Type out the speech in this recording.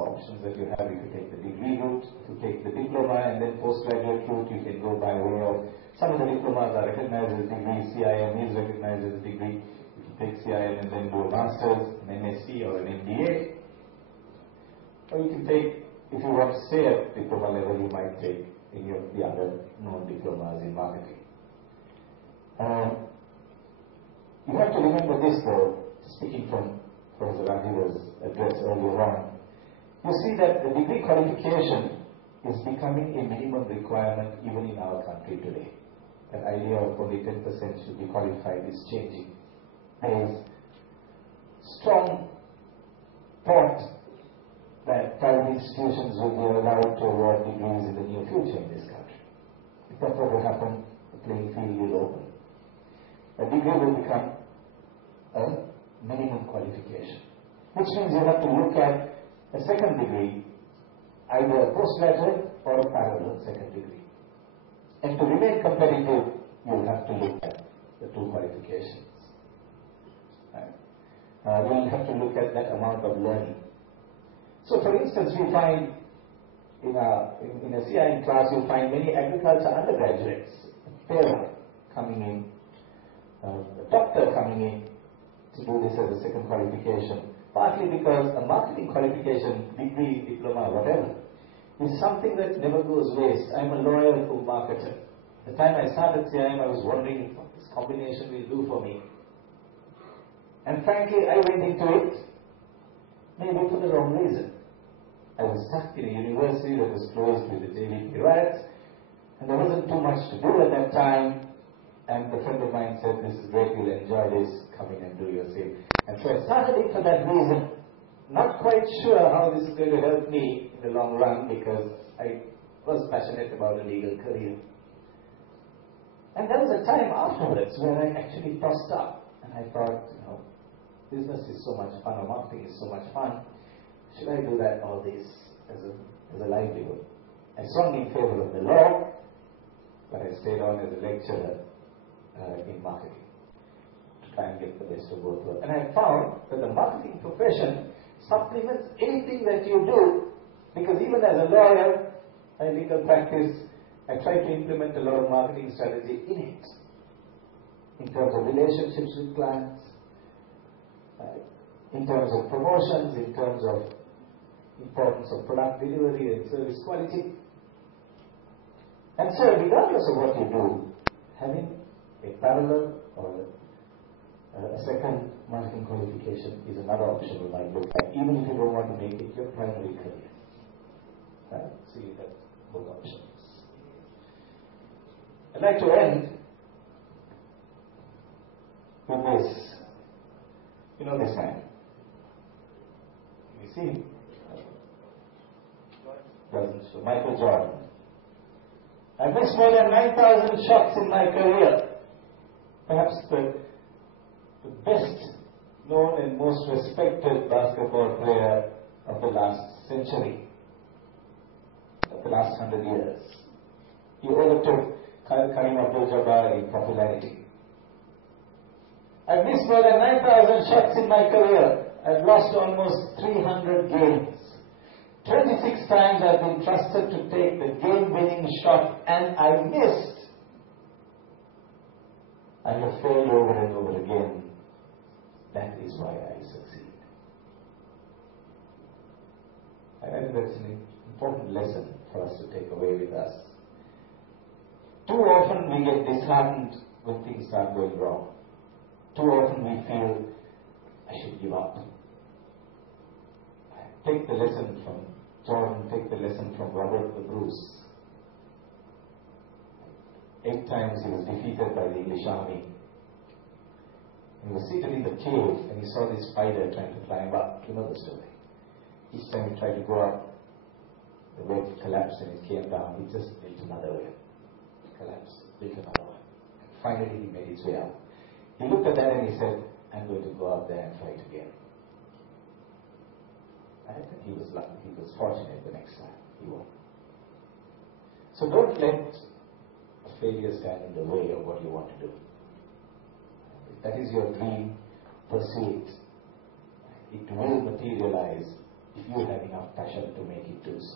options that you have. You can take the degree route, you take the diploma, and then postgraduate route you can go by way of, some of the diplomas are recognized as a degree, CIM is recognized as a degree. You can take CIM and then do a master's, an MSc or an MBA. Or you can take, if you want to stay at diploma level, you might take any of the other known diplomas in marketing. You have to remember this though, speaking from Professor Rajiva's address earlier on. You see that the degree qualification is becoming a minimum requirement even in our country today. That idea of only 10% should be qualified is changing. There is strong thought that private institutions will be allowed to award degrees in the near future in this country. If that's what will happen, the playing field will open. A degree will become a minimum qualification, which means you have to look at a second degree, either a postgraduate or a parallel second degree. And to remain competitive, you'll have to look at the two qualifications. Right? You'll have to look at that amount of learning. So for instance, we find in a CIM class, you'll find many agriculture undergraduates, a parent coming in, a doctor coming in to do this as a second qualification. Partly because a marketing qualification, degree, diploma, whatever, is something that never goes waste. I'm a lawyer who marketer. The time I started CIM, I was wondering what this combination will do for me. And frankly, I went into it maybe for the wrong reason. I was stuck in a university that was closed with the JVP riots, and there wasn't too much to do at that time. And a friend of mine said, "This is great, you'll enjoy this, come in and do your same." And so I started it for that reason. Not quite sure how this is going to help me in the long run, because I was passionate about a legal career. And there was a time afterwards where I actually tossed up, and I thought, business is so much fun, or marketing is so much fun. Should I do that, all this, as a livelihood? I swung in favor of the law, but I stayed on as a lecturer in marketing to try and get the best of both worlds. And I found that the marketing profession supplements anything that you do, because even as a lawyer, my legal practice, I try to implement a lot of marketing strategy in it, in terms of relationships with clients, in terms of promotions, in terms of importance of product delivery and service quality. And so regardless of what you do, having a parallel or a second marketing qualification is another option you might look at, even if you don't want to make it your primary career. Right? So you have both options. I'd like to end with this. You know this man? You see him? Doesn't show. Michael Jordan. I missed more than 9,000 shots in my career. Perhaps the best known and most respected basketball player of the last century, of the last 100 years. He overtook Kareem Abdul-Jabbar in popularity. I've missed more than 9,000 shots in my career. I've lost almost 300 games. 26 times I've been trusted to take the game-winning shot, and I missed. I have failed over and over again. That is why I succeed. I think that's an important lesson for us to take away with us. Too often we get disheartened when things start going wrong. Too often we feel, I should give up. Take the lesson from Jordan, take the lesson from Robert the Bruce. 8 times he was defeated by the English army. He was seated in the cave and he saw this spider trying to climb up. You know the story. Each time he tried to go up, the web collapsed and it came down. He just built another web. It collapsed, built another one. And finally he made his way up. He looked at that and he said, I'm going to go up there and fight again. And he was lucky, he was fortunate the next time he won. So don't let failure stand in the way of what you want to do. If that is your dream, pursue it. It will materialize if you have enough passion to make it to